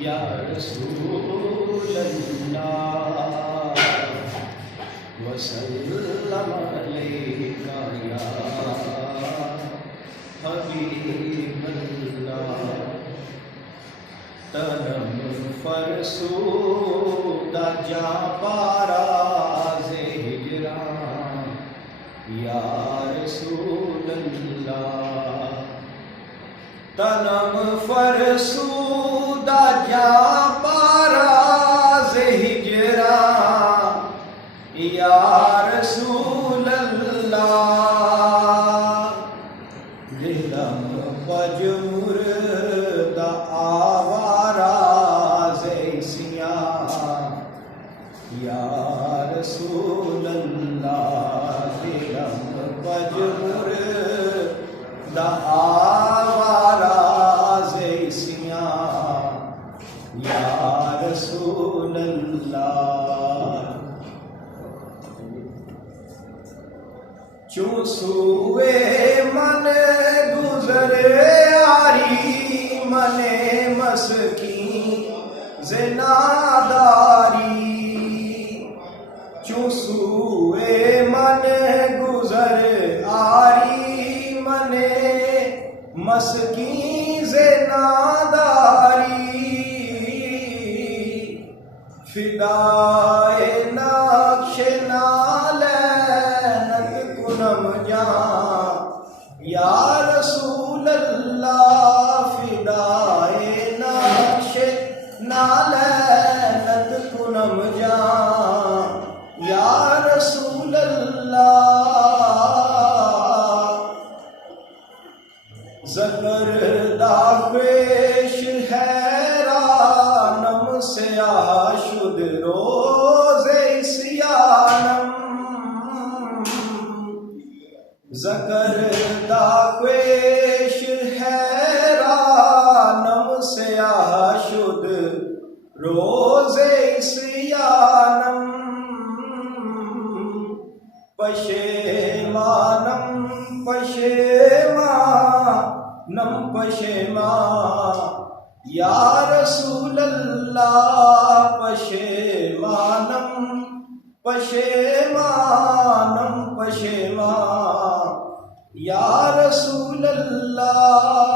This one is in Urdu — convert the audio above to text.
یا رسول اللہ وسلم علیکہ یا حبیب اللہ تنم فرسودہ جا باراز ہجران یا رسول اللہ تنم فرسودہ جا باراز ہجران یا رسول اللہ دلم پجمردہ آوارا زیسیاں یا رسول اللہ دلم پجمردہ آوارا زیسیاں یا رسول اللہ چون سوئے من گزر آری من مسکین زناداری چون سوئے من گزر آری من مسکین زناداری فدائے نقش نالینت کنم جان یا رسول اللہ فدائے نقش نالینت کنم جان یا رسول اللہ زکردہ پیش حیرانم سے آشد روز سیانم زکردہ پیش حیرانم سے آشد روز سیانم پشیمانم پشیمانم پشیمان یا رسول اللہ پشیمانم پشیمانم پشیمان یا رسول اللہ